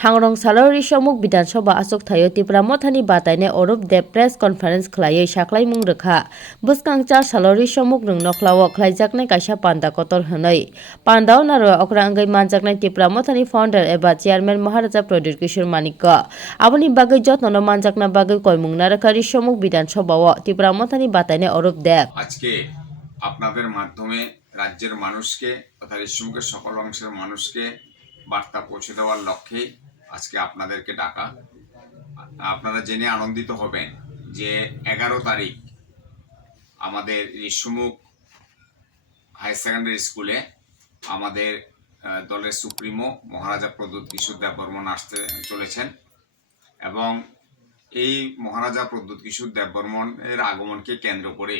सांग्रं सालो Rishmukh Vidhan Sabha asok thayo Tripura mothani bataine Orup de press conference khlaioi saklaimung rekha bwskangcha salo Rishmukh rung nokhlao khlaijaknai kaisa panda kotor hwnoi pandao naro okra angai manjaknai Tripura mothani founder eba chairman Maharaja Pradip Kishore Manikko aboni bagai jotno no manjakna bagai koimung narakha Rishmukh Vidhan Sabha o Tripura mothani bataine Orup de আজকে আপনাদের মাধ্যমে রাজ্যের মানুষকে তথা ঋষিমুখের সকল অংশের মানুষকে বার্তা পৌঁছে দেওয়ার লক্ষ্যে আজকে আপনাদেরকে ডাকা। আপনারা জেনে আনন্দিত হবেন যে 11 তারিখ আমাদের ঋষিমুখ হায়ার সেকেন্ডারি স্কুলে আমাদের দলের সুপ্রিমো মহারাজা প্রদ্যুৎ কিশোর দেববর্মন আসতে চলেছেন এবং এই মহারাজা প্রদ্যুৎ কিশোর দেববর্মনের আগমনকে কেন্দ্র করে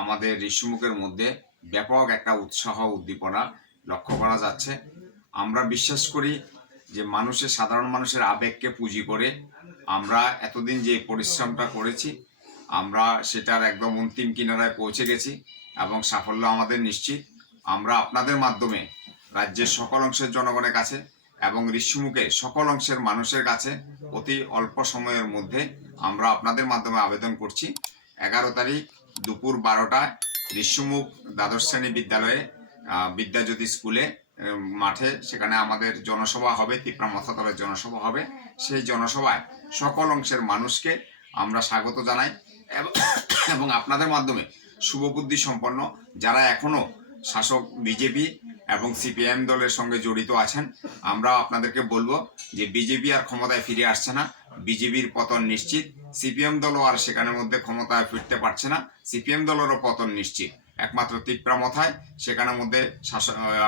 আমাদের ঋষিমুখের মধ্যে ব্যাপক একটা উৎসাহ উদ্দীপনা লক্ষ্য করা যাচ্ছে। আমরা বিশ্বাস করি যে সাধারণ মানুষের আবেগকে পুঁজি করে আমরা এতদিন যে পরিশ্রমটা করেছি আমরা সেটার একদম অন্তিম কিনারায় পৌঁছে গেছি এবং সাফল্য আমাদের নিশ্চিত। আমরা আপনাদের মাধ্যমে রাজ্যের সকল অংশের জনগণের কাছে এবং ঋষিমুখের সকল অংশের মানুষের কাছে অতি অল্প সময়ের মধ্যে আমরা আপনাদের মাধ্যমে আবেদন করছি 11 তারিখ দুপুর 12টায় ঋষিমুখ দ্বাদশ শ্রেণী বিদ্যালয়ে বিদ্যাজ্যোতি স্কুলে মাঠে সেখানে আমাদের জনসভা হবে, ত্রিপুরা মথাতলের জনসভা হবে। সেই জনসভায় সকল অংশের মানুষকে আমরা স্বাগত জানাই এবং আপনাদের মাধ্যমে শুভবুদ্ধি সম্পন্ন যারা এখনো শাসক বিজেপি এবং সিপিএম দলের সঙ্গে জড়িত আছেন আমরা আপনাদেরকে বলবো যে বিজেপি আর ক্ষমতায় ফিরে আসছে না, বিজেপির পতন নিশ্চিত। সিপিএম দলও আর সেখানের মধ্যে ক্ষমতায় ফিরতে পারছে না, সিপিএম দলেরও পতন নিশ্চিত। একমাত্র ত্রিপুরা মথায় সেখানের মধ্যে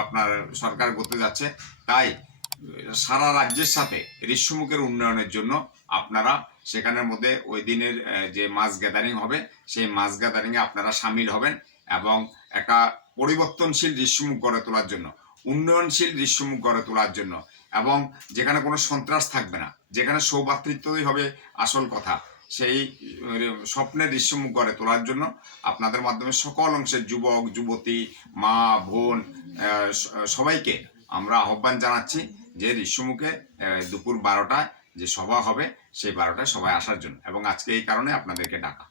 আপনার সরকার করতে যাচ্ছে। তাই সারা রাজ্যের সাথে ঋষিমুখের উন্নয়নের জন্য আপনারা সেখানের মধ্যে ওই দিনের যে মাস গ্যাদারিং হবে সেই মাস গ্যাদারিংয়ে আপনারা সামিল হবেন এবং একটা পরিবর্তনশীল ঋষিমুখ গড়ে তোলার জন্য, উন্নয়নশীল ঋষিমুখ গড়ে তোলার জন্য এবং যেখানে কোনো সন্ত্রাস থাকবে না, যেখানে সৌভ্রাতৃত্বই হবে আসল কথা, সেই স্বপ্নের ঋষিমুখ গড়ে তোলার জন্য আপনাদের মাধ্যমে সকল অংশের যুবক যুবতী মা বোন সবাইকে আমরা আহ্বান জানাচ্ছি যে ঋষিমুখে দুপুর 12টায় যে সভা হবে সেই 12টায় সবাই আসার জন্য এবং আজকে এই কারণে আপনাদেরকে ডাকা।